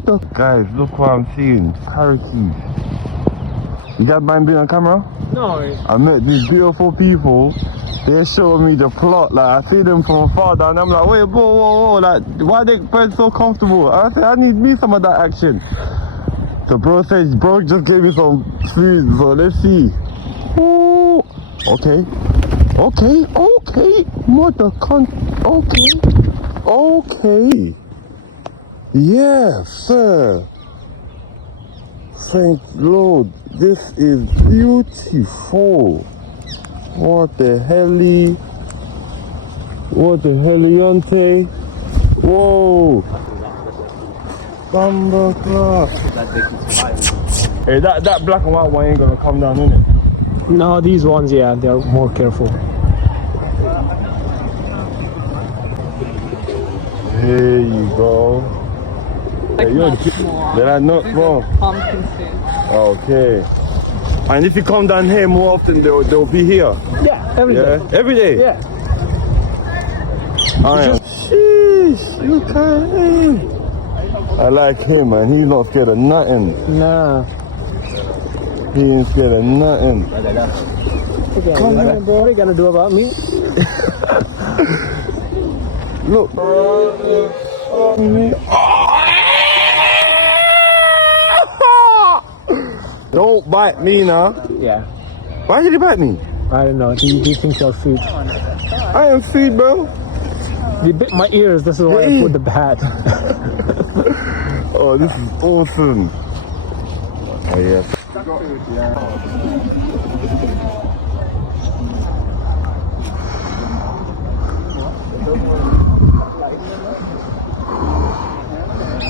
What the? Guys, look what I'm seeing. Parrots. You got mind being on camera? No. I met these beautiful people. They're showing me the plot. Like, I see them from afar down. I'm like, wait, whoa. Like, why are they birds so comfortable? I said, I need me some of that action. So bro says, bro just gave me some food. So let's see. Ooh. Okay. Mother Okay. Yes, sir. Thank Lord. This is beautiful. What the heliante? Whoa. Bumble class. Hey, that black and white one ain't gonna come down, innit? No, these ones, yeah, they're more careful. Here you go. Hey, they're not more. Pumpkin seed. Okay. And if you come down here more often, they'll be here. Yeah, every day. Every day. Yeah. Sheesh, you can't. I like him, man. He's not scared of nothing. Nah. He ain't scared of nothing. Okay, come on, bro. What are you gonna do about me? Look. Don't bite me now. Yeah. Why did he bite me? I don't know. Do you think you're food? I am food, bro. You bit my ears. This is why I put the bat. Oh, this is awesome. Oh, yeah.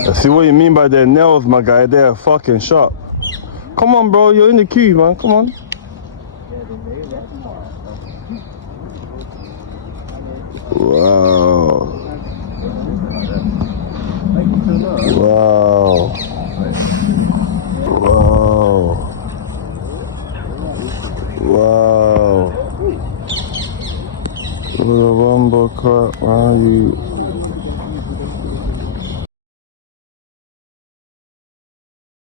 I see what you mean by their nails, my guy. They're fucking sharp. Come on, bro. You're in the queue, man. Come on. Wow. Wow. Wow. Wow.